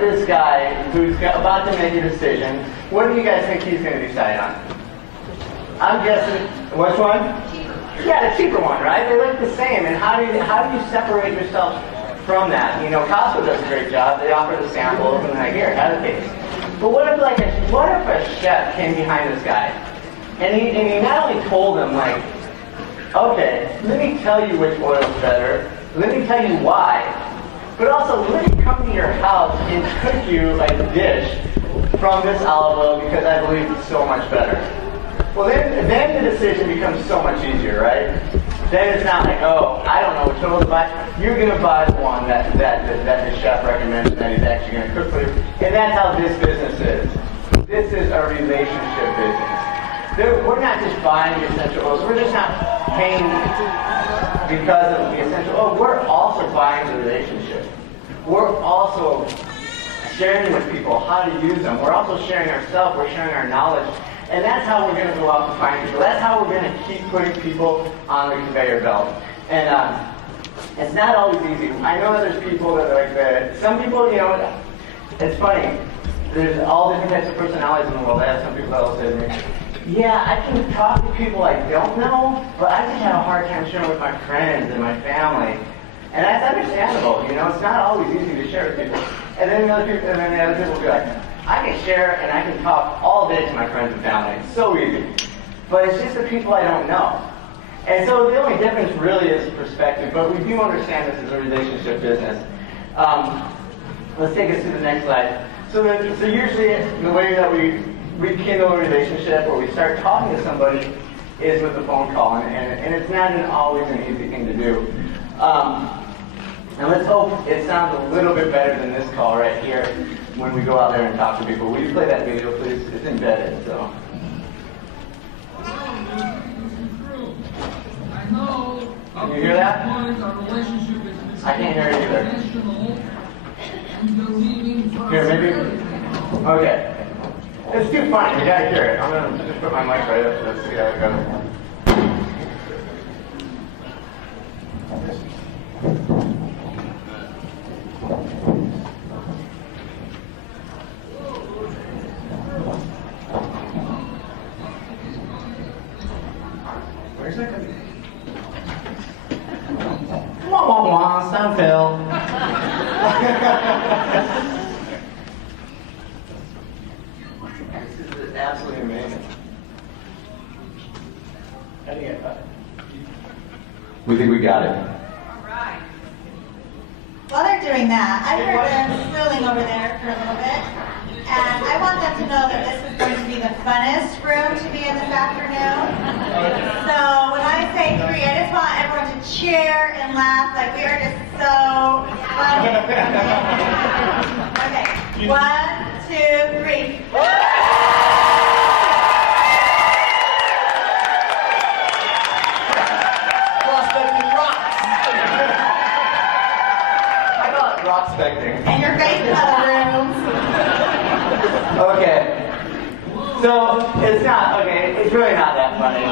this guy who's about to make a decision, what do you guys think he's going to decide on? I'm guessing, which one? Yeah, the cheaper one, right? They look the same. And how do you separate yourself from that? You know, Costco does a great job. They offer the samples and like, here, have a taste. But what if a chef came behind this guy and he not only told him like, okay, let me tell you which oil's better, let me tell you why, but also let me come to your house and cook you a dish from this olive oil because I believe it's so much better. Well, then the decision becomes so much easier, right? Then it's not like, oh, I don't know which oil to buy. You're going to buy the one that the chef recommends that he's actually going to cook for you. And that's how this business is. This is a relationship business. We're not just buying the essential oils. We're just not paying because of the essential oil. We're also buying the relationship. We're also sharing with people how to use them. We're also sharing ourselves. We're sharing our knowledge. And that's how we're going to go out and find people. That's how we're going to keep putting people on the conveyor belt. And it's not always easy. I know that there's people that are like that. Some people, you know, it's funny. There's all different types of personalities in the world. I have some people that will say to me, yeah, I can talk to people I don't know, but I just have a hard time sharing with my friends and my family. And that's understandable. You know, it's not always easy to share with people. And then the other people will be like, I can share and I can talk all day to my friends and family. It's so easy. But it's just the people I don't know. And so the only difference really is perspective, but we do understand this is a relationship business. Let's take us to the next slide. So usually the way that we rekindle a relationship or we start talking to somebody is with a phone call, and it's not always an easy thing to do. And let's hope it sounds a little bit better than this call right here when we go out there and talk to people. Will you play that video, please? It's embedded, so. Can you hear that? I can't hear it either. Here, maybe? Okay. It's too funny. You gotta hear it. I'm gonna just put my mic right up. Let's see how it goes. Where's that coming? Wah, wah, wah, sound Phil. This is absolutely amazing. How do you get that? We think we got it. All right. While they're doing that, I heard them spilling over there for a little bit, and I want them to know that this is going to be the funnest room to be in this afternoon. So when I say three, I just want everyone to cheer and laugh like we are just so funny. Okay, 1, 2, 3. Prospecting. And your face in other rooms. Okay. So, it's not, okay, it's really not that funny.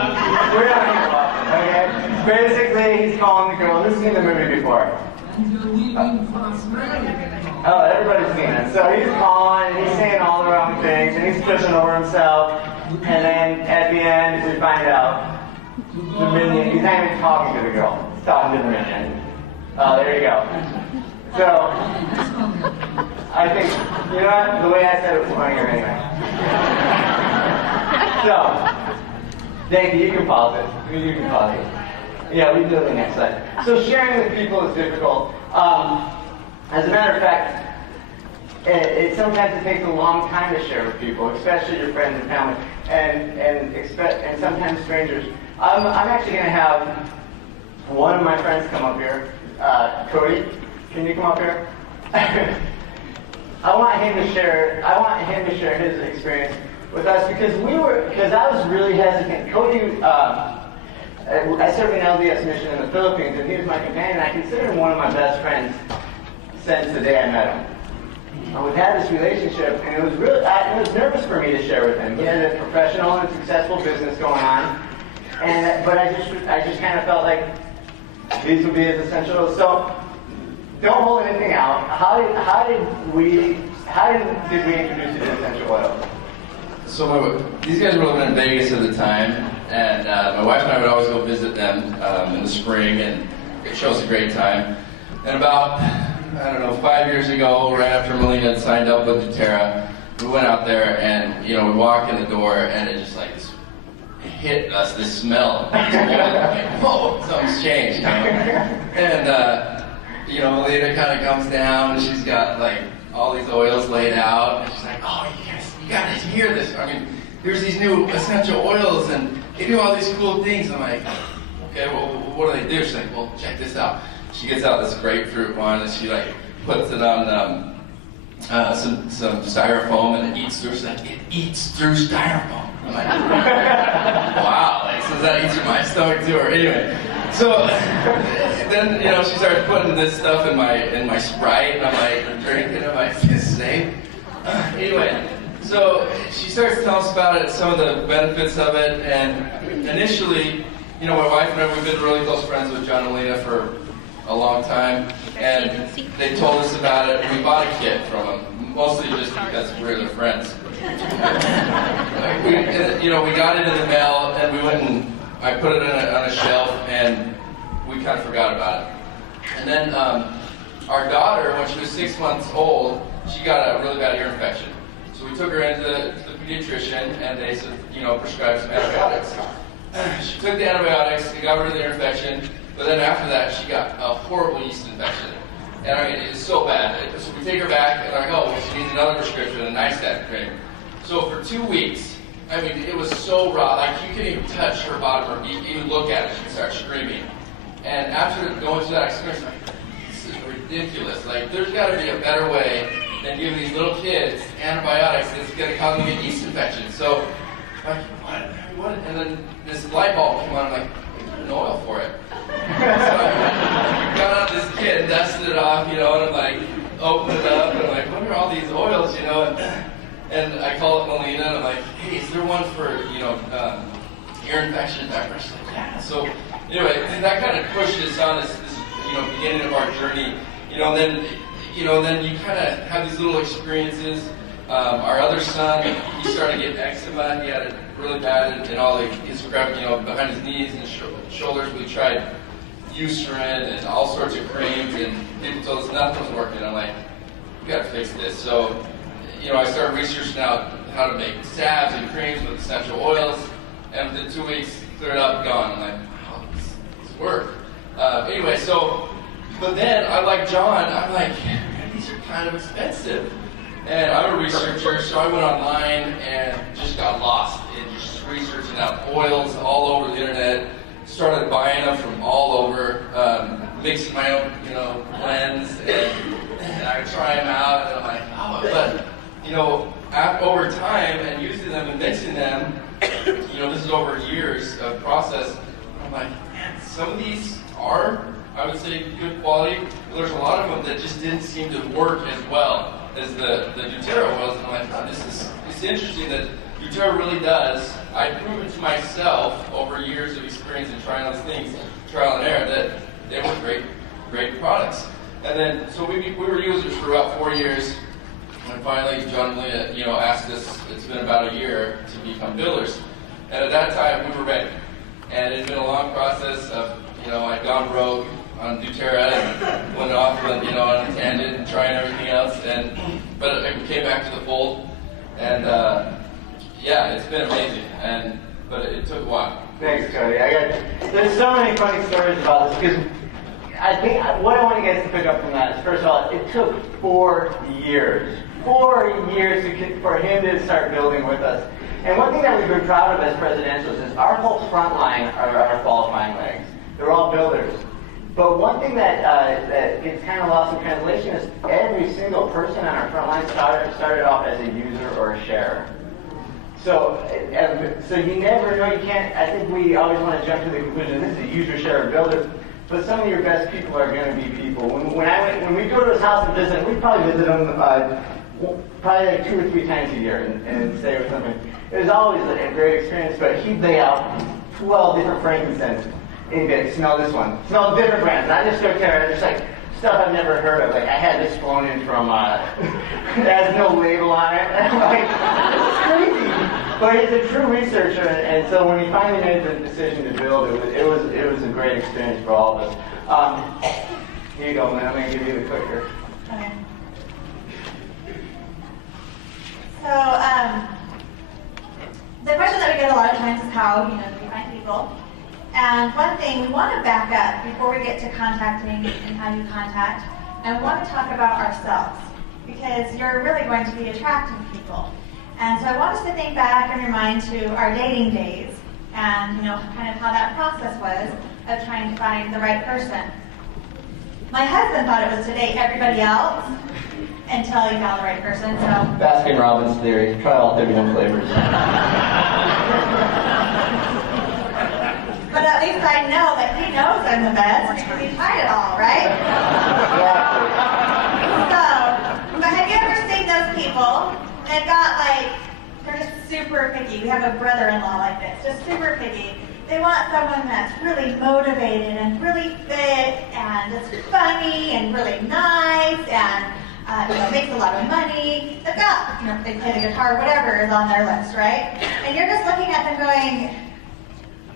We're not going to watch it, okay? Basically, he's calling the girl. Who's seen the movie before? Oh, everybody's seen it. So he's calling, and he's saying all the wrong things, and he's pushing over himself. And then, at the end, we find out the minion, he's not even talking to the girl. He's talking to the minion. Oh, there you go. So, I think, you know what, the way I said it was funnier anyway. So, thank you, you can pause it. You can pause it. Yeah, we can do the next slide. So sharing with people is difficult. As a matter of fact, sometimes it takes a long time to share with people, especially your friends and family, and sometimes strangers. I'm actually going to have one of my friends come up here, Cody. Can you come up here? I want him to share his experience with us because I was really hesitant. Cody, I served an LDS mission in the Philippines, and he was my companion. I consider him one of my best friends since the day I met him. And we've had this relationship, and it was nervous for me to share with him. He had a professional and successful business going on, but I just kind of felt like these would be his essentials. So don't hold anything out. How did we introduce you to essential oils? So these guys were living in Vegas at the time, and my wife and I would always go visit them in the spring, and it shows a great time. And about, 5 years ago, right after Melina had signed up with doTERRA, we went out there, and we walk in the door, and it just like hit us, this smell. Like, whoa, something's changed, And Melina kind of comes down, and she's got like all these oils laid out, and she's like, oh, you gotta hear this. I mean, here's these new essential oils, and they do all these cool things. I'm like, okay, well, what do they do? She's like, well, check this out. She gets out this grapefruit one, and she like puts it on some styrofoam, and it eats through. She's like, it eats through styrofoam. I'm like, wow, like, so that eats through my stomach too. Or anyway, so then she starts putting this stuff in my Sprite, and I'm like drinking. I'm like, is this safe? Anyway. So she starts to tell us about it, some of the benefits of it, and initially, my wife and I, we've been really close friends with John and Lena for a long time, and they told us about it. We bought a kit from them, mostly just because we're their friends. We got it in the mail, and we went and I put it on a shelf, and we kind of forgot about it. And then our daughter, when she was 6 months old, she got a really bad ear infection. So we took her into the pediatrician, and they said, prescribed some antibiotics. She took the antibiotics, they got rid of the ear infection, but then after that, she got a horrible yeast infection. And I mean, it was so bad. So we take her back, and they're like, oh, well, she needs another prescription, a NICET cream. So for 2 weeks, I mean, it was so raw, like you couldn't even touch her bottom, or even look at it, she'd start screaming. And after going through that experience, I'm like, this is ridiculous. Like, there's got to be a better way than giving these little kids antibiotics that's going to cause them to get yeast infections. So, like, what? And then this light bulb came on, I'm like, there's no oil for it. So I got out this kit, dusted it off, and I'm like, opened it up, and I'm like, what are all these oils, And I call up Melina, and I'm like, hey, is there one for, ear infection? She's like, yeah. So, anyway, that kind of pushed us on this beginning of our journey, then you kind of have these little experiences. Our other son, he started getting eczema. He had it really bad in all his behind his knees and shoulders. We tried Eucerin and all sorts of creams, and people told us nothing was working. I'm like, we got to fix this. So, I started researching out how to make salves and creams with essential oils, and within 2 weeks, cleared up, gone. I'm like, wow, this worked. Anyway, so, but then, I'm like John, I'm like, these are kind of expensive. And I'm a researcher, so I went online and just got lost in just researching out oils all over the internet. Started buying them from all over, mixing my own, blends, and I try them out, and I'm like, oh, but, over time and using them and mixing them, this is over years of process. I'm like, man, some of these are, I would say, good quality, but there's a lot of them that just didn't seem to work as well as the doTERRA oils. And I'm like, oh, it's interesting that doTERRA really does. I proved it to myself over years of experience and trying those things, trial and error, that they were great products. And then, so we were users for about 4 years, and finally John and Leah, asked us, it's been about a year, to become builders. And at that time, we were ready. And it's been a long process of, I'd gone rogue on doTERRA and went off on a tangent and trying everything else, but I came back to the fold, and it's been amazing, but it took a while. Thanks, Cody. There's so many funny stories about this, because I think what I want you guys to pick up from that is, first of all, it took 4 years. 4 years for him to start building with us. And one thing that we've been proud of as presidentials is our whole front line are our qualifying legs. They're all builders. But one thing that gets kind of lost in translation is every single person on our front line started off as a user or a sharer. So you never know. You can't. I think we always want to jump to the conclusion this is a user, sharer, builder. But some of your best people are going to be people. When we go to his house and visit, we probably visit him probably like 2 or 3 times a year and stay with him. It was always a great experience. But he'd lay out 12 different frankincense. And he'd be like, smell this one. Smell different brands, not just doTERRA. Just like stuff I've never heard of. Like I had this flown in from, it has no label on it. And I'm like, this is crazy. But he's a true researcher, and so when he finally made the decision to build it, it was a great experience for all of us. Here you go, man. I'm going to give you the clicker. Okay. So, the question that we get a lot of times is how, do we find people? And one thing, we want to back up before we get to contacting and how you contact, and we want to talk about ourselves, because you're really going to be attracting people. And so I want us to think back in your mind to our dating days, and kind of how that process was of trying to find the right person. My husband thought it was to date everybody else until he found the right person, so. Baskin Robbins theory. Try all 31 flavors. But at least I know that he knows I'm the best because he tried it all, right? So, but have you ever seen those people? They've got they're just super picky. We have a brother-in-law like this, just super picky. They want someone that's really motivated and really fit and just funny and really nice and makes a lot of money. They've got, they play the guitar, whatever is on their list, right? And you're just looking at them going,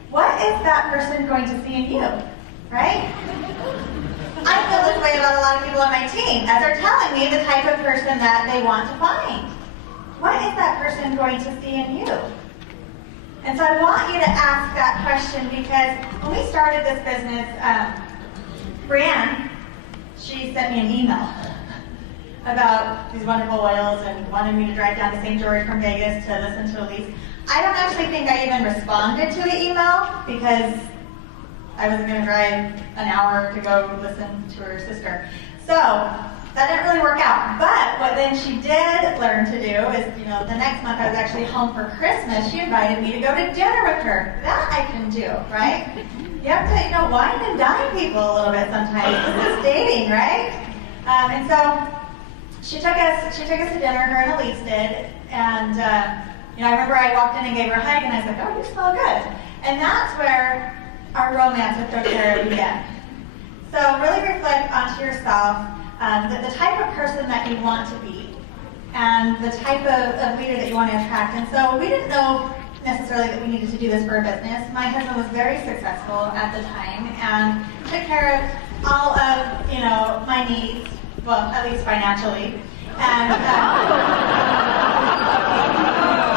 what is that person going to see in you, right? I feel this way about a lot of people on my team as they're telling me the type of person that they want to find. What is that person going to see in you? And so I want you to ask that question because when we started this business, Brianne, she sent me an email about these wonderful oils and wanted me to drive down to St. George from Vegas to listen to Elise. I don't actually think I even responded to the email because I wasn't going to drive an hour to go listen to her sister. So that didn't really work out. But what then she did learn to do is, the next month I was actually home for Christmas. She invited me to go to dinner with her. That I can do, right? You have to, wine and dine people a little bit sometimes. This is dating, right? And so she took us to dinner. Her and Elise did, and I remember I walked in and gave her a hug, and I was like, "Oh, you smell good." And that's where our romance with doTERRA began. So really reflect onto yourself. The type of person that you want to be and the type of leader that you want to attract. And so we didn't know necessarily that we needed to do this for a business. My husband was very successful at the time and took care of all of, my needs, well, at least financially. And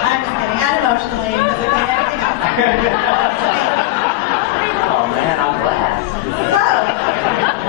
I'm just kidding, and emotionally, physically, and everything else. Oh man, I'm glad.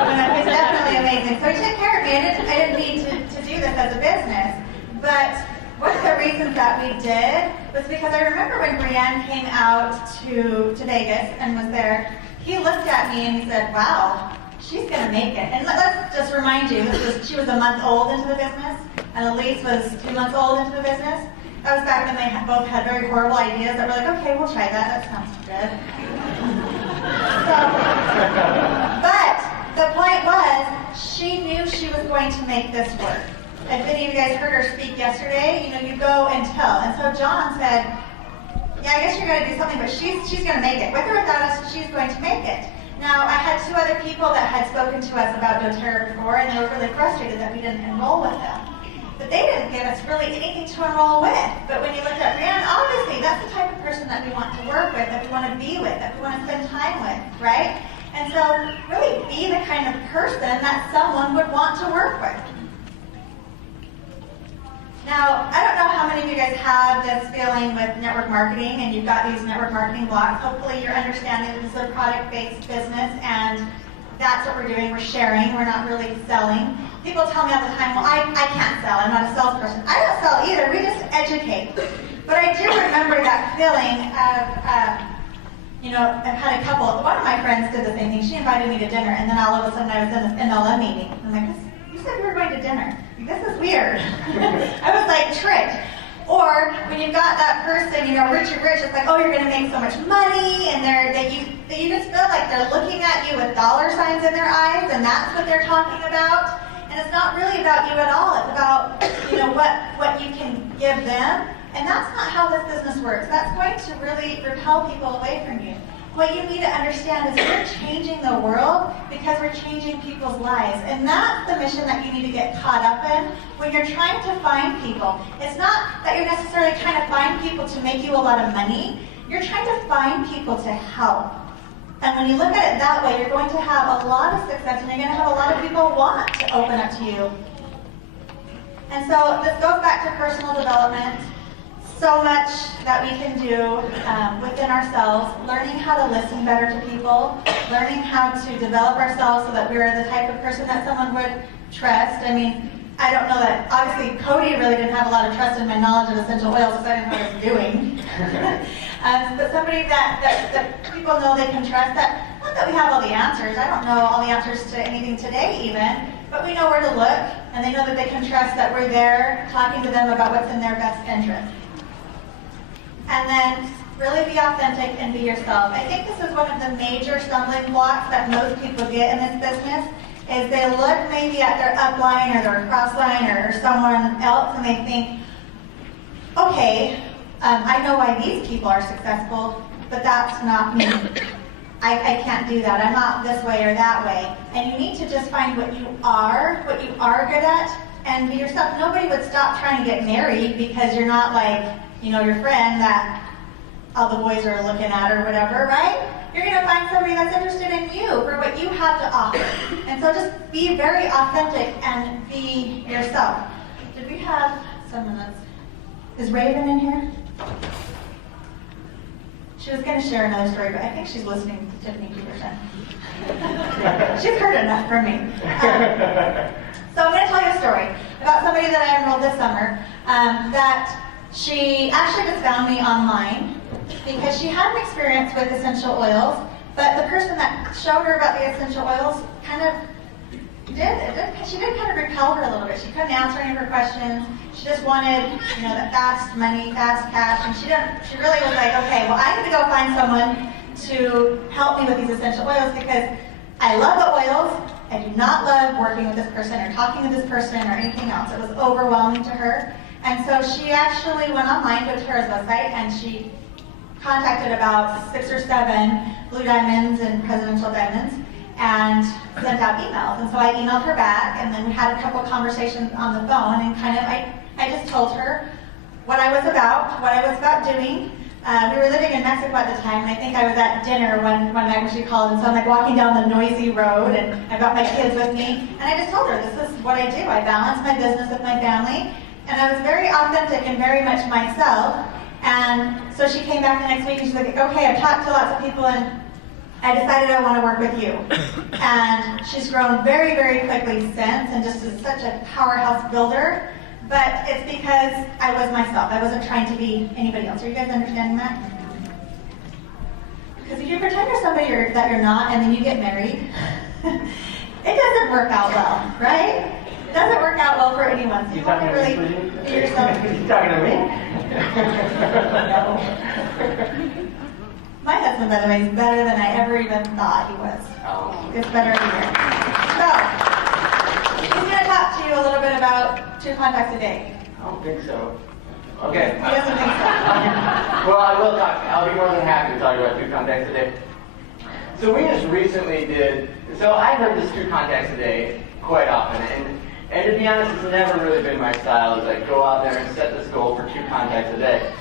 It was definitely amazing. So he took care of me. I didn't need to do this as a business. But one of the reasons that we did was because I remember when Brianne came out to Vegas and was there, he looked at me and he said, wow, she's going to make it. And let's just remind you, she was a month old into the business, and Elise was 2 months old into the business. That was back when they both had very horrible ideas that were like, okay, we'll try that. That sounds good. But the point was, she knew she was going to make this work. If any of you guys heard her speak yesterday, you go and tell. And so John said, yeah, I guess you're going to do something, but she's going to make it. With or without us, she's going to make it. Now, I had 2 other people that had spoken to us about doTERRA before, and they were really frustrated that we didn't enroll with them. But they didn't give us really anything to enroll with. But when you looked at Brianne, obviously, that's the type of person that we want to work with, that we want to be with, that we want to spend time with, right? And so, really be the kind of person that someone would want to work with. Now, I don't know how many of you guys have this feeling with network marketing, and you've got these network marketing blocks. Hopefully you're understanding that this is a product-based business, and that's what we're doing. We're sharing. We're not really selling. People tell me all the time, well, I can't sell. I'm not a salesperson. I don't sell either. We just educate. But I do remember that feeling of, I've had a couple. One of my friends did the same thing. She invited me to dinner, and then all of a sudden I was in this MLM meeting. I'm like, you said we were going to dinner. This is weird. I was like tricked. Or when you've got that person, rich, it's like, oh, you're going to make so much money, and you just feel like they're looking at you with dollar signs in their eyes, and that's what they're talking about. And it's not really about you at all. It's about what you can give them. And that's not how this business works. That's going to really repel people away from you. what you need to understand is we're changing the world because we're changing people's lives. And that's the mission that you need to get caught up in when you're trying to find people. It's not that you're necessarily trying to find people to make you a lot of money. You're trying to find people to help. And when you look at it that way, you're going to have a lot of success, and you're going to have a lot of people want to open up to you. And so this goes back to personal development. So much that we can do within ourselves, learning how to listen better to people, learning how to develop ourselves so that we're the type of person that someone would trust. I mean, I don't know that, obviously Cody really didn't have a lot of trust in my knowledge of essential oils because I didn't know what I was doing. But somebody that people know they can trust, that, not that we have all the answers, I don't know all the answers to anything today even, but we know where to look, and they know that they can trust that we're there talking to them about what's in their best interest. And then really be authentic and be yourself. I think this is one of the major stumbling blocks that most people get in this business, is they look maybe at their upline or their crossline or someone else and they think, okay, I know why these people are successful, but that's not me. I can't do that. I'm not this way or that way. And you need to just find what you are good at, and be yourself. Nobody would stop trying to get married because you're not like, your friend that all the boys are looking at or whatever, right? You're going to find somebody that's interested in you for what you have to offer. And so just be very authentic and be yourself. Did we have someone else? Is Raven in here? She was going to share another story, but I think she's listening to Tiffany Peterson. She's heard enough from me. So I'm going to tell you a story about somebody that I enrolled this summer that she actually just found me online because she had an experience with essential oils, but the person that showed her about the essential oils she did kind of repel her a little bit. She couldn't answer any of her questions. She just wanted, that fast money, fast cash, and she really was like, okay, well, I need to go find someone to help me with these essential oils because I love the oils. I do not love working with this person or talking to this person or anything else. It was overwhelming to her. And so she actually went online to Tara's website and she contacted about 6 or 7 blue diamonds and presidential diamonds and sent out emails. And so I emailed her back, and then we had a couple conversations on the phone, and I just told her what I was about doing. We were living in Mexico at the time, and I think I was at dinner one night when she called, and so I'm like walking down the noisy road, and I've got my kids with me, and I just told her, this is what I do. I balance my business with my family, and I was very authentic and very much myself. And so she came back the next week, and she's like, okay, I've talked to lots of people, and I decided I want to work with you. And she's grown very, very quickly since, and just is such a powerhouse builder. But it's because I was myself. I wasn't trying to be anybody else. Are you guys understanding that? Because if you pretend you're somebody that you're not, and then you get married, it doesn't work out well, right? It doesn't work out well for anyone. So you want to really be yourself. You talking to me? No. My husband, by the way, is better than I ever even thought he was. Oh. It's better every year. So, he's going to talk to you a little bit about 2 contacts a day. I don't think so. Okay. He doesn't think so. Well, I will talk. I'll be more than happy to talk about 2 contacts a day. So we just recently so I've heard this 2 contacts a day quite often. And to be honest, it's never really been my style, is like go out there and set this goal for 2 contacts a day.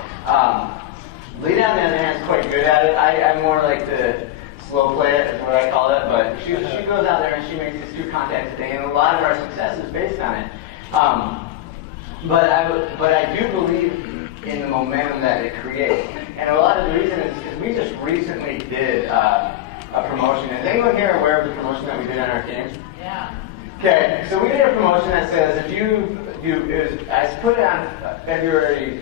Lita, on the other hand, is quite good at it. I'm more like the slow play it, is what I call it. But she goes out there and she makes these 2 contacts a day, and a lot of our success is based on it. But I do believe in the momentum that it creates. And a lot of the reason is because we just recently did a promotion. Is anyone here aware of the promotion that we did on our team? Yeah. Okay, so we did a promotion that says I put it on February,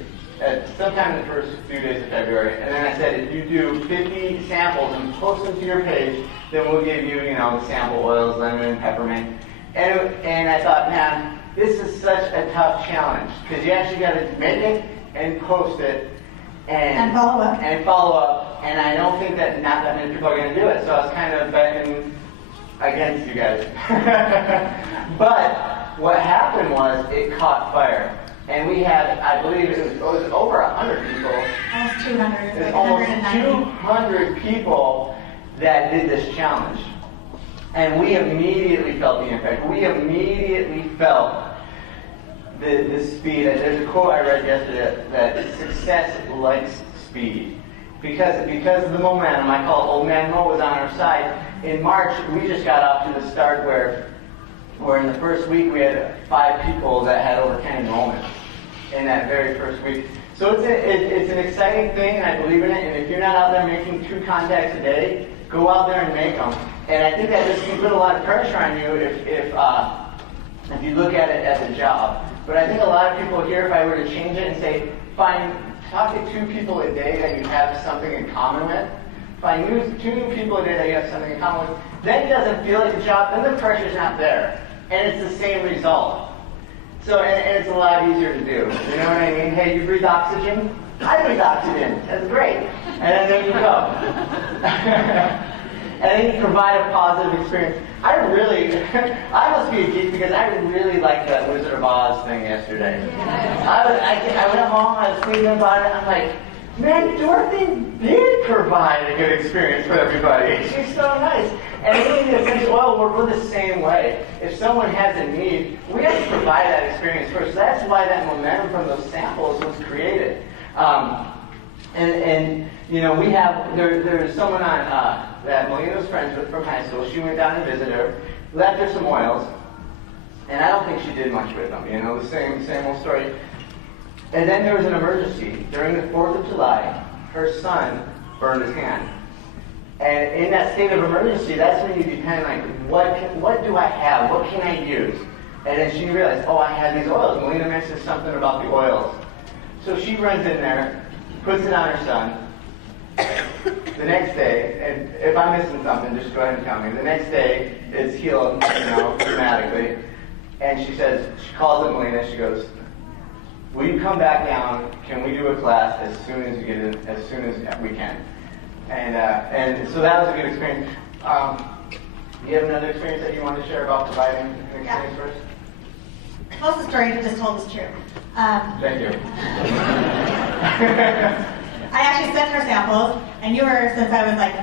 sometime in the first few days of February, and then I said if you do 50 samples and post them to your page, then we'll give you, sample oils, lemon, peppermint. And I thought, man, this is such a tough challenge, because you actually got to make it and post it And follow up. And I don't think that not that many people are going to do it, so I was kind of betting against you guys. But what happened was it caught fire. And we had, I believe it was over 100 people. Almost 200. There's almost 200 people that did this challenge. And we immediately felt the impact. We immediately felt the speed. And there's a quote I read yesterday that success likes speed. Because of the momentum, I call it Old Man Mo was on our side. In March, we just got off to the start where in the first week we had 5 people that had over 10 enrollments in that very first week. So it's an exciting thing, and I believe in it. And if you're not out there making 2 contacts a day, go out there and make them. And I think that just can put a lot of pressure on you if you look at it as a job. But I think a lot of people here, if I were to change it and say, talk to 2 people a day that you have something in common with. Find 2 new people a day that you have something in common with. Then it doesn't feel like a job. Then the pressure's not there, and it's the same result. So and it's a lot easier to do. You know what I mean? Hey, you breathe oxygen? I breathe oxygen. That's great. And then there you go. And then you provide a positive experience. I must be a geek because I really liked that Wizard of Oz thing yesterday. I went home, I was thinking about it, I'm like, man, Dorothy did provide a good experience for everybody. She's so nice. And in the sense, well, we're the same way. If someone has a need, we have to provide that experience first. That's why that momentum from those samples was created. And you know, we have, there's someone on that Melina was friends with from high school. She went down to visit her, left her some oils, and I don't think she did much with them. You know, the same old story. And then there was an emergency. During the 4th of July, her son burned his hand. And in that state of emergency, that's when you depend, like, what do I have? What can I use? And then she realized, oh, I have these oils. Melina mentioned something about the oils. So she runs in there, puts it on her son. The next day, and if I'm missing something, just go ahead and tell me. The next day, it's healed, dramatically. And she says, she calls up Melina, she goes, will you come back down? Can we do a class as soon as we can? And so that was a good experience. Do you have another experience that you want to share about providing an experience first? Most of the story you just told is true. Thank you. I actually sent her samples. I knew her since I was like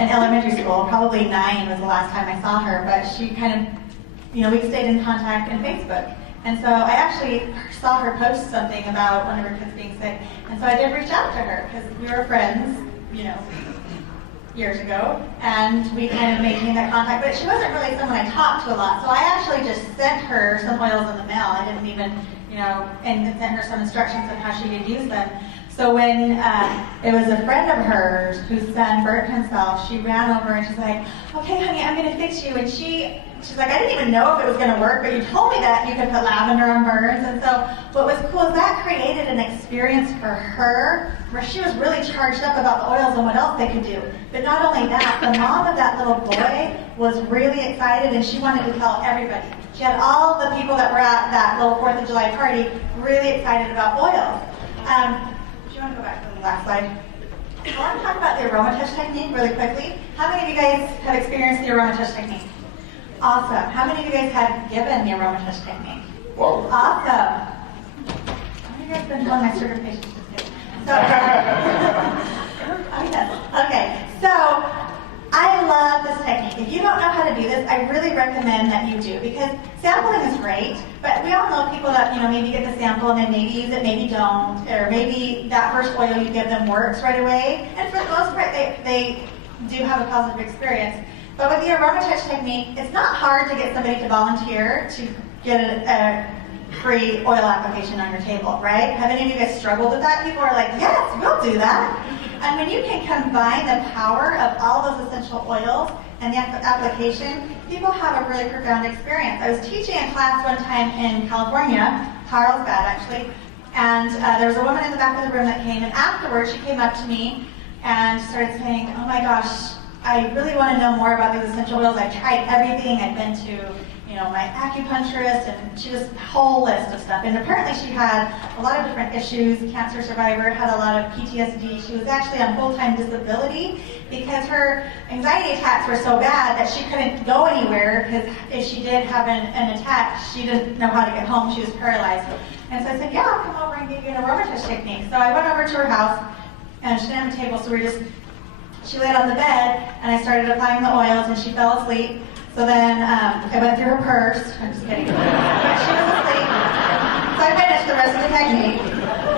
in elementary school. Probably 9 was the last time I saw her, but she kind of, we stayed in contact on Facebook. And so I actually saw her post something about one of her kids being sick. And so I did reach out to her because we were friends, years ago. And we kind of maintained that contact. But she wasn't really someone I talked to a lot. So I actually just sent her some oils in the mail. I didn't even, and sent her some instructions on how she could use them. So when it was a friend of hers whose son burnt himself, she ran over and she's like, okay, honey, I'm going to fix you. And she's like, I didn't even know if it was going to work, but you told me that you could put lavender on burns. And so what was cool is that created an experience for her where she was really charged up about the oils and what else they could do. But not only that, the mom of that little boy was really excited and she wanted to tell everybody. She had all the people that were at that little 4th of July party really excited about oils. Do you want to go back to the last slide? I want to talk about the aroma touch technique really quickly. How many of you guys have experienced the aroma touch technique? Awesome. How many of you guys have given the aroma touch technique? Whoa. Awesome. How many of you guys been doing my certification? Just kidding. So, okay. So, I love this technique. If you don't know how to do this, I really recommend that you do because sampling is great, but we all know people that, maybe get the sample and then maybe use it, maybe don't, or maybe that first oil you give them works right away. And for the most part, they do have a positive experience. But with the aroma touch technique, it's not hard to get somebody to volunteer to get a free oil application on your table, right? Have any of you guys struggled with that? People are like, yes, we'll do that. And when you can combine the power of all those essential oils and the application, people have a really profound experience. I was teaching a class one time in California, Carlsbad actually, and there was a woman in the back of the room that came, and afterwards she came up to me and started saying, oh my gosh, I really want to know more about these essential oils. I've tried everything. I've been to, my acupuncturist, and she just a whole list of stuff. And apparently she had a lot of different issues. Cancer survivor, had a lot of PTSD. She was actually on full-time disability because her anxiety attacks were so bad that she couldn't go anywhere because if she did have an attack, she didn't know how to get home. She was paralyzed. And so I said, yeah, I'll come over and give you an aroma touch technique. So I went over to her house, and she didn't have a table, so we were just She laid on the bed, and I started applying the oils, and she fell asleep. So then I went through her purse. I'm just kidding. She was asleep. So I finished the rest of the technique.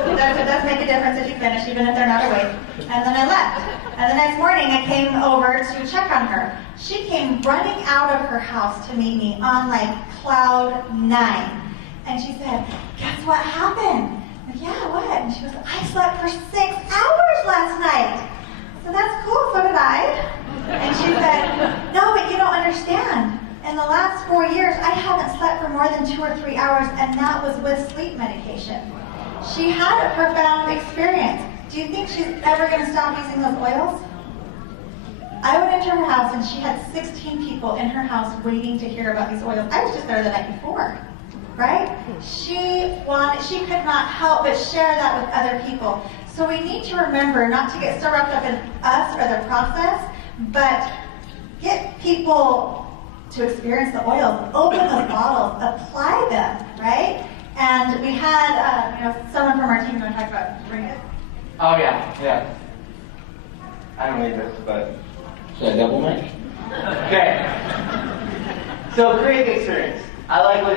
It does make a difference if you finish, even if they're not awake. And then I left. And the next morning, I came over to check on her. She came running out of her house to meet me on like cloud 9. And she said, "Guess what happened?" I'm like, "Yeah, what?" And she goes, "I slept for 6 hours last night." So that's cool, so did I. And she said, "No, but you don't understand. In the last 4 years, I haven't slept for more than 2 or 3 hours, and that was with sleep medication." She had a profound experience. Do you think she's ever going to stop using those oils? I went into her house, and she had 16 people in her house waiting to hear about these oils. I was just there the night before, right? She could not help but share that with other people. So we need to remember not to get so wrapped up in us or the process, but get people to experience the oils, open those bottles, apply them, right? And we had someone from our team going to talk about bring it. Oh yeah. I don't need this, but should I double mic? Okay. So create the experience. I like what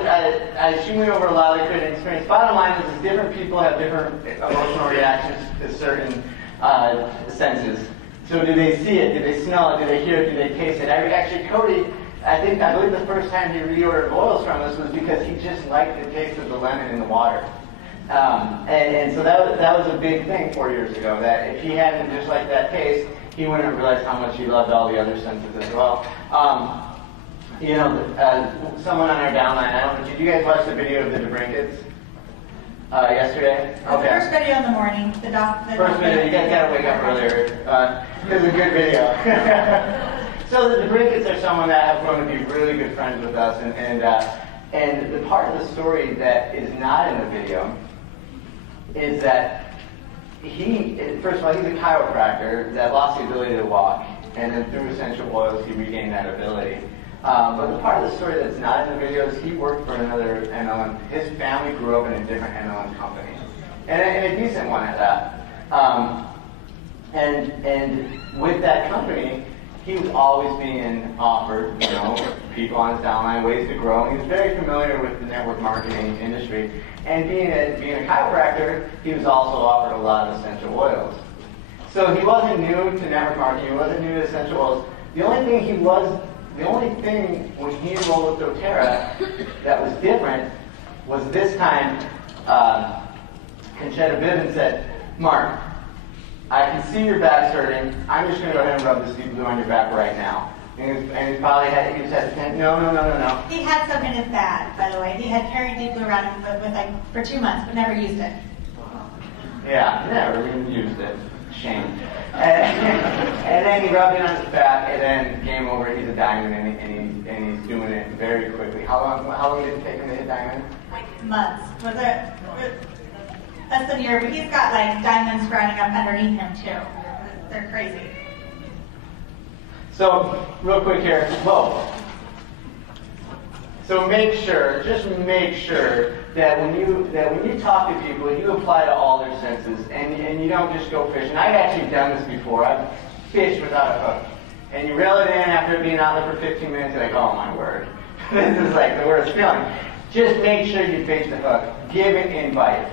she went over a lot of the creative experience. Bottom line is different people have different emotional reactions to certain senses. So do they see it? Do they smell it? Do they hear it? Do they taste it? Actually, Cody, I believe the first time he reordered oils from us was because he just liked the taste of the lemon in the water. And so that was a big thing 4 years ago, that if he hadn't just liked that taste, he wouldn't have realized how much he loved all the other senses as well. Someone on our downline, I don't know, did you guys watch the video of the DeBrinkets yesterday? The first video in the morning, First video, you guys gotta wake up earlier. It was a good video. So the DeBrinkets are someone that have grown to be really good friends with us, and the part of the story that is not in the video is that first of all, he's a chiropractor that lost the ability to walk, and then through essential oils, he regained that ability. But the part of the story that's not in the video is he worked for another MLM. His family grew up in a different MLM company, and a decent one at that. And with that company, he was always being offered, people on his downline, ways to grow. And he was very familiar with the network marketing industry. And being a chiropractor, he was also offered a lot of essential oils. So he wasn't new to network marketing. He wasn't new to essential oils. The only thing when he enrolled with doTERRA that was different was this time, Conchetta Bivens said, "Mark, I can see your back's hurting. I'm just going to go ahead and rub this deep glue on your back right now." And he was hesitant. No. He had some in his bag, by the way. He had carried deep glue around him for 2 months, but never used it. Yeah, never even used it. Shame. And then he rubbed it on his back, and then game over. He's a diamond, and he's doing it very quickly. How long did it take him to hit diamond? Like months. Was it less than a year? But he's got like diamonds sprouting up underneath him too. They're crazy. So real quick here. Whoa. So just make sure that when you talk to people, you apply to all their senses, and you don't just go fishing. I've actually done this before. I've fished without a hook, and you reel it in after being out there for 15 minutes. You're like, oh my word, this is like the worst feeling. Just make sure you bait the hook. Give an invite.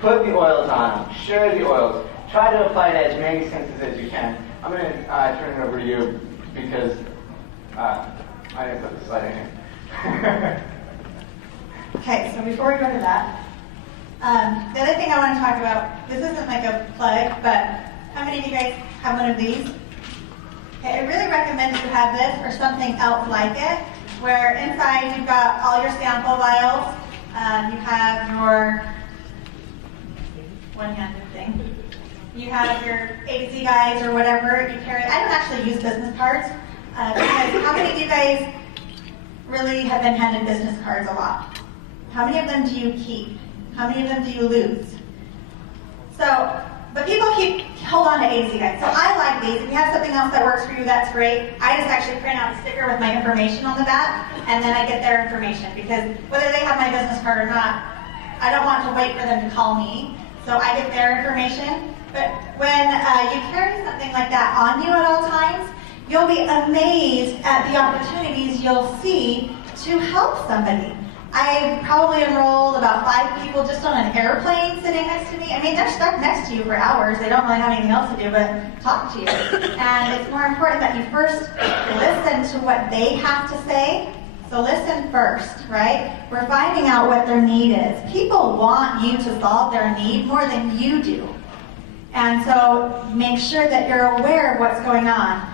Put the oils on them. Share the oils. Try to apply to as many senses as you can. I'm going to turn it over to you because I didn't put the slide in here. Okay, so before we go to that, the other thing I want to talk about, this isn't like a plug, but how many of you guys have one of these? Okay, I really recommend you have this or something else like it, where inside you've got all your sample vials, you have your one-handed thing, you have your AZ guides or whatever you carry. I don't actually use business cards, because how many of you guys really have been handed business cards a lot? How many of them do you keep? How many of them do you lose? So, but people hold on to AZ guides. So I like these. If you have something else that works for you, that's great. I just actually print out a sticker with my information on the back, and then I get their information, because whether they have my business card or not, I don't want to wait for them to call me. So I get their information, But when you carry something like that on you at all times, you'll be amazed at the opportunities you'll see to help somebody. I probably enrolled about 5 people just on an airplane sitting next to me. I mean, they're stuck next to you for hours. They don't really have anything else to do but talk to you. And it's more important that you first listen to what they have to say. So listen first, right? We're finding out what their need is. People want you to solve their need more than you do. And so make sure that you're aware of what's going on.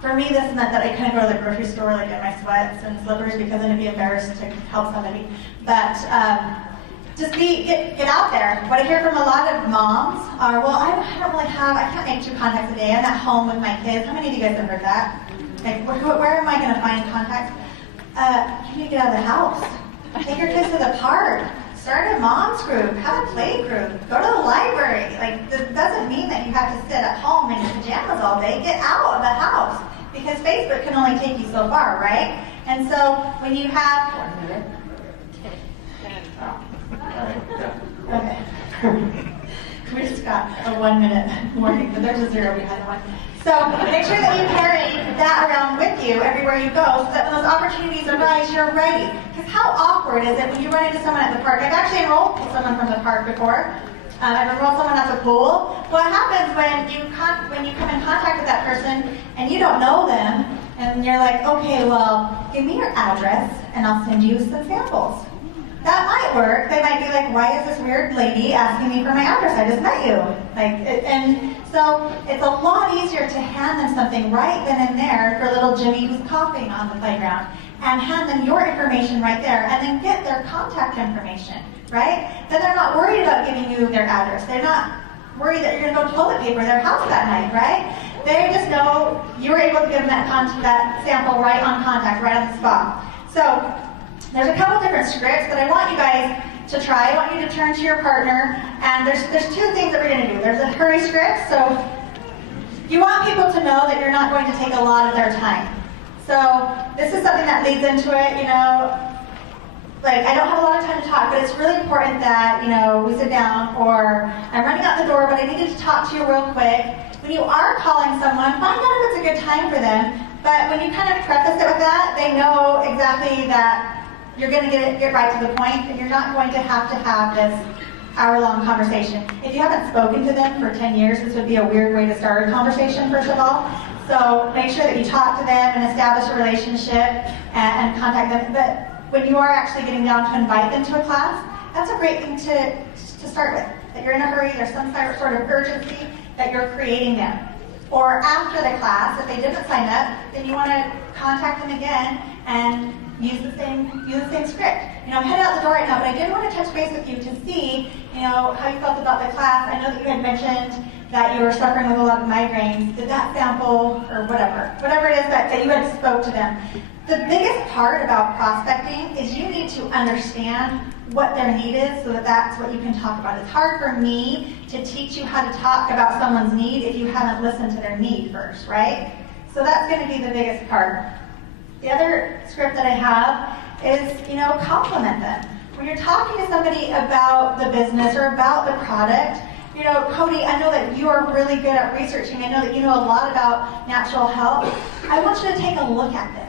For me, this meant that I couldn't go to the grocery store like in my sweats and slippers because I'd be embarrassed to help somebody. But just get out there. What I hear from a lot of moms are, well, I can't make 2 contacts a day. I'm at home with my kids. How many of you guys have heard that? Like, where am I going to find contacts? You need to get out of the house. Take your kids to the park. Start a mom's group. Have a play group. Go to the library. Like, this doesn't mean that you have to sit at home in your pajamas all day. Get out of the house. Because Facebook can only take you so far, right? And so when you have... 1 minute? Oh. All right, yeah. Okay. We just got a 1 minute warning, but there's a 0 behind the 1. So make sure that you carry that around with you everywhere you go so that when those opportunities arise, you're ready. Because how awkward is it when you run into someone at the park? I've actually enrolled someone from the park before. I've enrolled someone at the pool. What happens when you come in contact with that person and you don't know them, and you're like, okay, well, give me your address and I'll send you some samples. That might work. They might be like, why is this weird lady asking me for my address? I just met you. And so it's a lot easier to hand them something right then and there for little Jimmy who's coughing on the playground, and hand them your information right there, and then get their contact information, right? Then they're not worried about giving you their address. They're not worried that you're going to go toilet paper their house that night, right? They just know you were able to give them that sample right on contact, right on the spot. So there's a couple different scripts that I want you guys to try. I want you to turn to your partner, and there's 2 things that we're going to do. There's a hurry script, so you want people to know that you're not going to take a lot of their time. So this is something that leads into it, you know, like I don't have a lot of time to talk, but it's really important that, you know, we sit down, or I'm running out the door, but I needed to talk to you real quick. When you are calling someone, find out if it's a good time for them, but when you kind of preface it with that, they know exactly that you're going to get right to the point, and you're not going to have this hour-long conversation. If you haven't spoken to them for 10 years, this would be a weird way to start a conversation, first of all. So make sure that you talk to them and establish a relationship and contact them. But when you are actually getting down to invite them to a class, that's a great thing to start with. That you're in a hurry, there's some sort of urgency that you're creating them. Or after the class, if they didn't sign up, then you want to contact them again and use the same script. You know, I'm headed out the door right now, but I did want to touch base with you to see, you know, how you felt about the class. I know that you had mentioned that you were suffering with a lot of migraines. Did that sample, or whatever it is that you had spoke to them. The biggest part about prospecting is you need to understand what their need is so that that's what you can talk about. It's hard for me to teach you how to talk about someone's need if you haven't listened to their need first, right? So that's going to be the biggest part. The other script that I have is, you know, compliment them. When you're talking to somebody about the business or about the product, you know, Cody, I know that you are really good at researching. I know that you know a lot about natural health. I want you to take a look at this.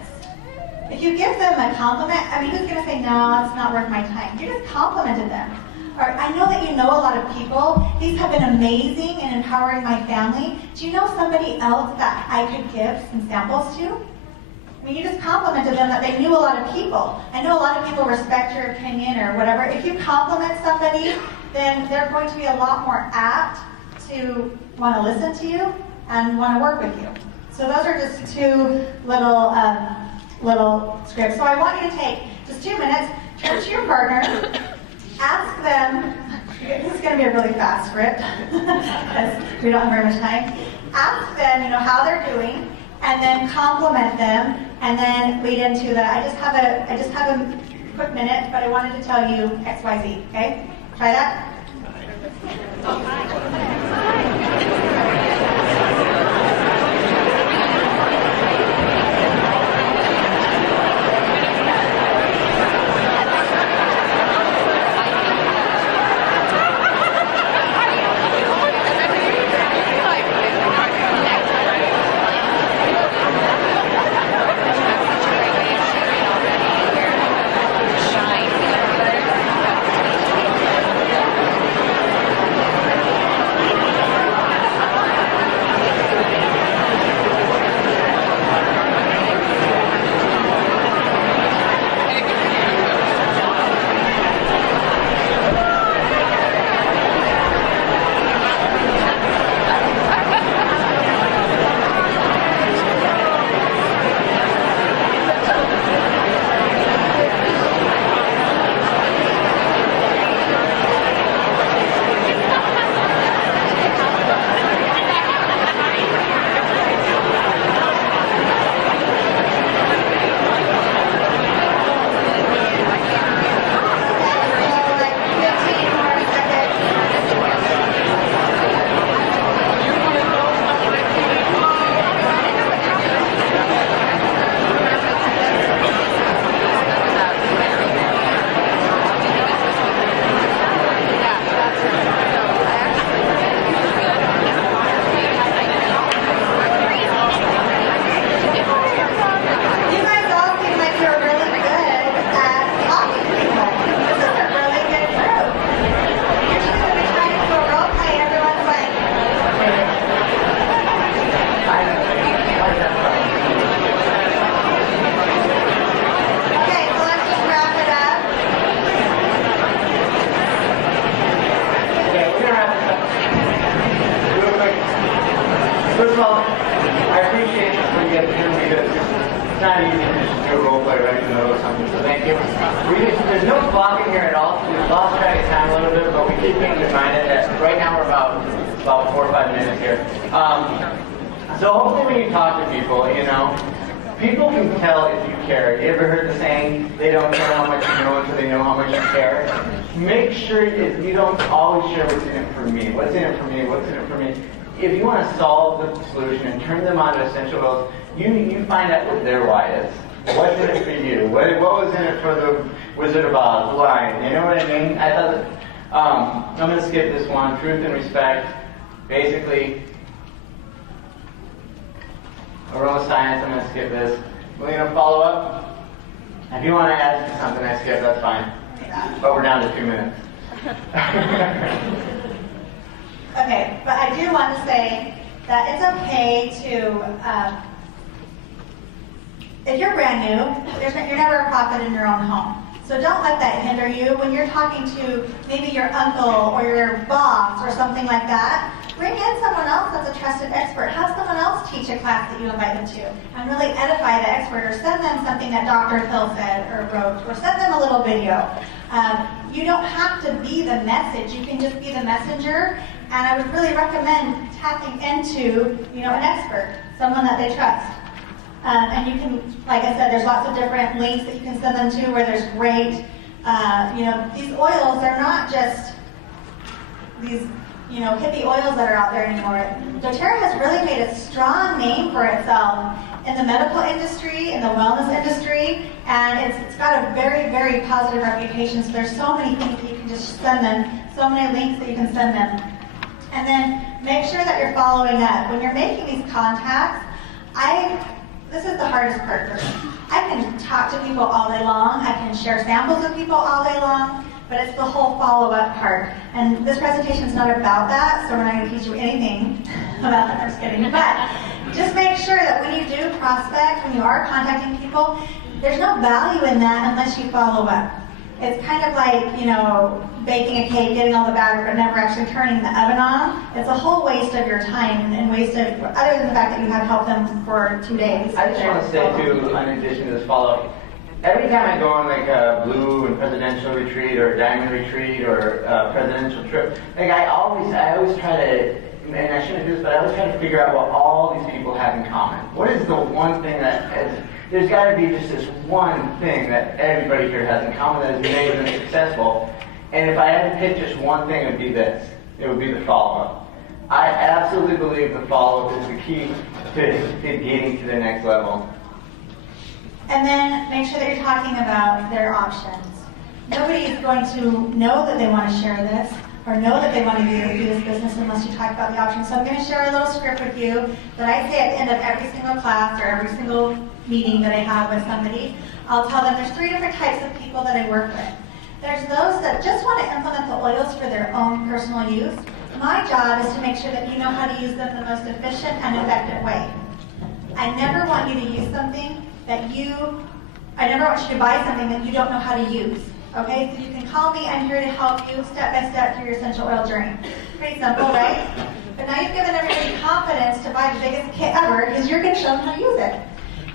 If you give them a compliment, I mean, who's going to say, no, it's not worth my time? You just complimented them. Or, I know that you know a lot of people. These have been amazing and empowering my family. Do you know somebody else that I could give some samples to? I mean, you just complimented them that they knew a lot of people. I know a lot of people respect your opinion or whatever. If you compliment somebody, then they're going to be a lot more apt to want to listen to you and want to work with you. So those are just 2 little scripts. So I want you to take just 2 minutes, turn to your partner, ask them, this is going to be a really fast script because we don't have very much time. Ask them, you know, how they're doing, and then compliment them, and then lead into the, I just have a quick minute, but I wanted to tell you XYZ, okay? Try that. of all, I appreciate when you get to hear me because it's not easy to just do a role play right in the middle or something, so thank you. There's no blocking here at all. We've lost track of time a little bit, but we keep being reminded that right now we're about 4 or 5 minutes here. So hopefully when you talk to people, you know, people can tell if you care. You ever heard the saying, they don't care how much you know until they know how much you care? Make sure you don't always share what's in it for me. What's in it for me? What's in it for me? If you want to solve the solution and turn them on to essential oils, you find out what their why is. What's in it for you? What was in it for the Wizard of Oz? Why? You know what I mean? I thought, I'm going to skip this one. Truth and respect. Basically, aroma science, I'm going to skip this. We're going to follow up. If you want to add something I skip, that's fine. But we're down to 2 minutes. Okay, but I do want to say that it's okay to, if you're brand new, you're never a prophet in your own home. So don't let that hinder you. When you're talking to maybe your uncle or your boss or something like that, bring in someone else that's a trusted expert. Have someone else teach a class that you invite them to and really edify the expert, or send them something that Dr. Phil said or wrote, or send them a little video. You don't have to be the message. You can just be the messenger. And I would really recommend tapping into, an expert, someone that they trust. And you can, like I said, there's lots of different links that you can send them to where there's great, these oils, they're not just these, hippie oils that are out there anymore. doTERRA has really made a strong name for itself in the medical industry, in the wellness industry, and it's got a very, very positive reputation. So there's so many things that you can just send them, so many links that you can send them. And then make sure that you're following up. When you're making these contacts, this is the hardest part for me. I can talk to people all day long. I can share samples with people all day long, but it's the whole follow-up part. And this presentation is not about that, so we're not going to teach you anything about that. I'm just kidding. But just make sure that when you do prospect, when you are contacting people, there's no value in that unless you follow up. It's kind of like, baking a cake, getting all the batter, but never actually turning the oven on. It's a whole waste of your time and waste of, other than the fact that you have helped them for 2 days. I just want to say, too, in addition to this follow-up, every time I go on like a blue and presidential retreat or a diamond retreat or a presidential trip, like I always try to, and I shouldn't do this, but I always try to figure out what all these people have in common. What is the one thing there's got to be just this one thing that everybody here has in common that has made them successful. And if I had to pick just one thing, it would be this. It would be the follow-up. I absolutely believe the follow-up is the key to getting to the next level. And then make sure that you're talking about their options. Nobody is going to know that they want to share this or know that they want to do this business unless you talk about the options. So I'm going to share a little script with you that I say at the end of every single class or every single meeting that I have with somebody. I'll tell them there's 3 different types of people that I work with. There's those that just want to implement the oils for their own personal use. My job is to make sure that you know how to use them in the most efficient and effective way. I never want you to use something I never want you to buy something that you don't know how to use. Okay, so you can call me, I'm here to help you step by step through your essential oil journey. Pretty simple, right? But now you've given everybody confidence to buy the biggest kit ever because you're going to show them how to use it.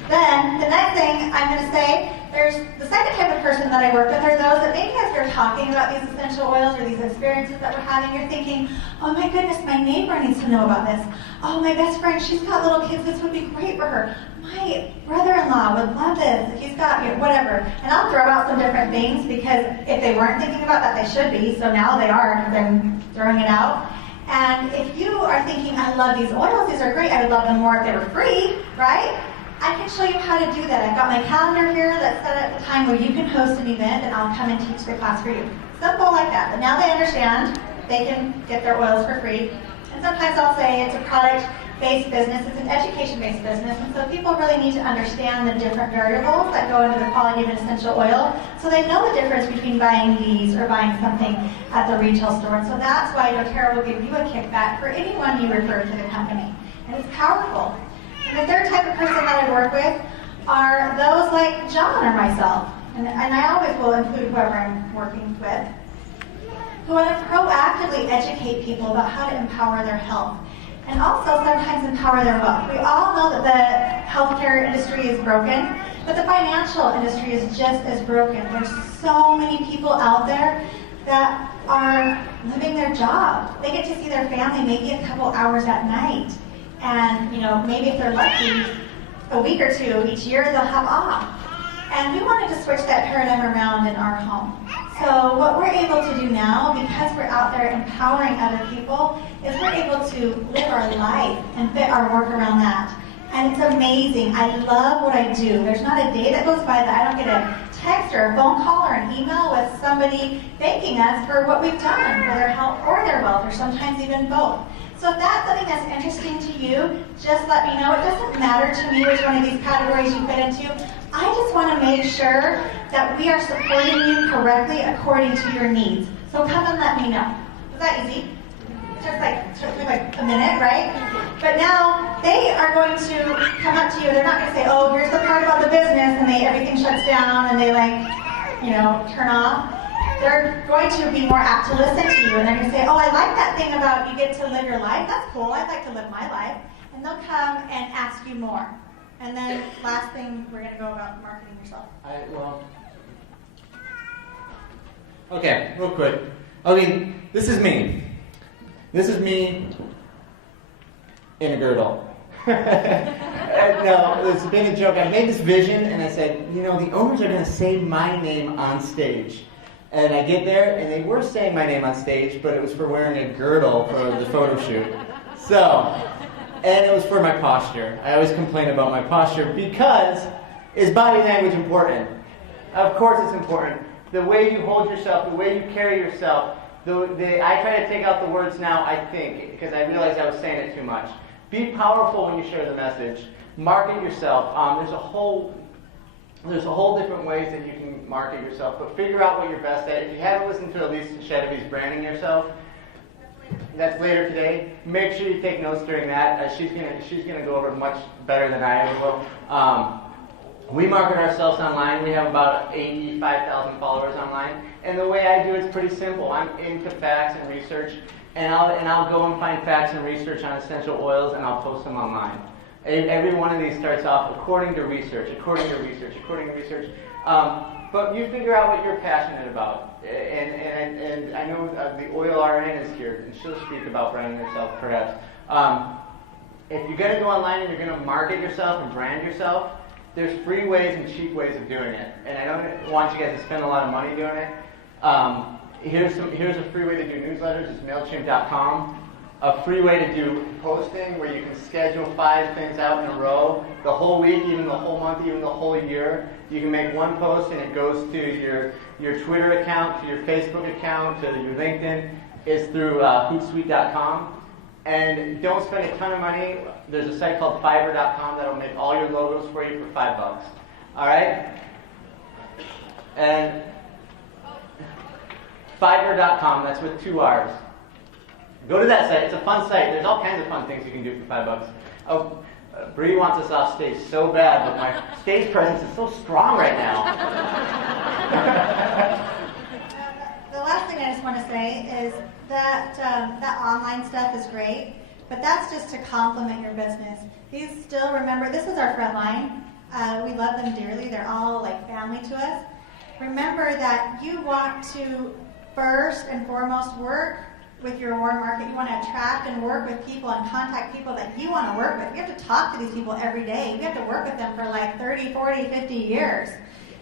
Then, the next thing I'm going to say, there's the second type of person that I work with are those that maybe as they're talking about these essential oils or these experiences that we're having, you're thinking, oh my goodness, my neighbor needs to know about this. Oh, my best friend, she's got little kids, this would be great for her. My brother-in-law would love this. He's got, whatever. And I'll throw out some different things because if they weren't thinking about that, they should be. So now they are because I'm throwing it out. And if you are thinking, I love these oils, these are great, I would love them more if they were free, right? I can show you how to do that. I've got my calendar here that's set at the time where you can host an event and I'll come and teach the class for you. Simple like that. But now they understand they can get their oils for free. And sometimes I'll say it's a product-based business, it's an education-based business, and so people really need to understand the different variables that go into the quality of an essential oil so they know the difference between buying these or buying something at the retail store. And so that's why doTERRA will give you a kickback for anyone you refer to the company. And it's powerful. And the third type of person that I work with are those like John or myself, and I always will include whoever I'm working with, who want to proactively educate people about how to empower their health. and also sometimes empower their wealth. We all know that the healthcare industry is broken, but the financial industry is just as broken. There's so many people out there that are living their job. They get to see their family maybe a couple hours at night. And maybe if they're lucky, a week or two each year they'll have off. And we wanted to switch that paradigm around in our home. So what we're able to do now, because we're out there empowering other people, is we're able to live our life and fit our work around that. And it's amazing. I love what I do. There's not a day that goes by that I don't get a text or a phone call or an email with somebody thanking us for what we've done for their health or their wealth, or sometimes even both. So if that's something that's interesting to you, just let me know. It doesn't matter to me which one of these categories you fit into. I just want to make sure that we are supporting you correctly according to your needs. So come and let me know. Was that easy? Took me like a minute, right? But now they are going to come up to you. They're not going to say, oh, here's the part about the business, and everything shuts down and they turn off. They're going to be more apt to listen to you, and they're going to say, oh, I like that thing about you get to live your life. That's cool. I'd like to live my life. And they'll come and ask you more. And then last thing, we're going to go about marketing yourself. Okay, real quick. I mean, this is me. This is me in a girdle. No, it's been a joke. I made this vision, and I said, the owners are going to say my name on stage. And I get there, and they were saying my name on stage, but it was for wearing a girdle for the photo shoot. And it was for my posture. I always complain about my posture because is body language important? Of course it's important. The way you hold yourself, the way you carry yourself. I try to take out the words now, I think, because I realized I was saying it too much. Be powerful when you share the message. Market yourself. There's a whole different ways that you can market yourself, but figure out what you're best at. If you haven't listened to Elise Chedevy's Branding Yourself, that's later today. Make sure you take notes during that. She's gonna go over it much better than I will. We market ourselves online. We have about 85,000 followers online, and the way I do it's pretty simple. I'm into facts and research, and I'll go and find facts and research on essential oils, and I'll post them online. Every one of these starts off according to research. But you figure out what you're passionate about. And I know the oil RN is here, and she'll speak about branding herself perhaps. If you're going to go online and you're going to market yourself and brand yourself, there's free ways and cheap ways of doing it. And I don't want you guys to spend a lot of money doing it. Here's a free way to do newsletters. It's MailChimp.com. A free way to do posting where you can schedule 5 things out in a row, the whole week, even the whole month, even the whole year. You can make one post and it goes to your Twitter account, to your Facebook account, to your LinkedIn. It's through Hootsuite.com. And don't spend a ton of money. There's a site called Fiverr.com that'll make all your logos for you for $5. All right? And Fiverr.com, that's with 2 R's. Go to that site. It's a fun site. There's all kinds of fun things you can do for $5. Oh, Bree wants us off stage so bad, but my stage presence is so strong right now. The last thing I just want to say is that that online stuff is great, but that's just to complement your business. Please still remember, this is our front line. We love them dearly. They're all like family to us. Remember that you want to first and foremost work with your warm market. You want to attract and work with people and contact people that you want to work with. You have to talk to these people every day. You have to work with them for like 30, 40, 50 years.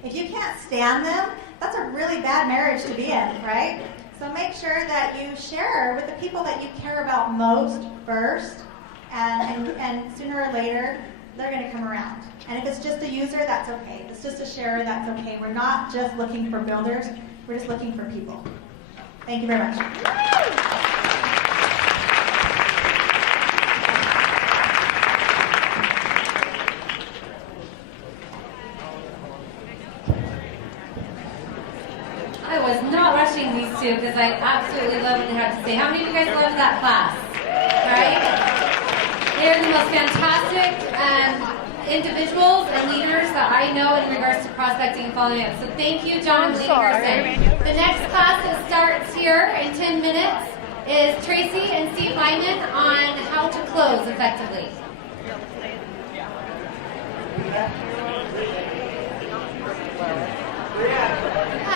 If you can't stand them, that's a really bad marriage to be in, right? So make sure that you share with the people that you care about most first, and sooner or later, they're going to come around. And if it's just a user, that's okay. If it's just a sharer, that's okay. We're not just looking for builders. We're just looking for people. Thank you very much. I was not rushing these two because I absolutely love what they had to say. How many of you guys love that class? Right? They're the most fantastic individuals and leaders that I know in regards to prospecting and following up. So thank you, John and Lady Gerson. The next class that starts here in 10 minutes is Tracy and Steve Lyman on how to close effectively.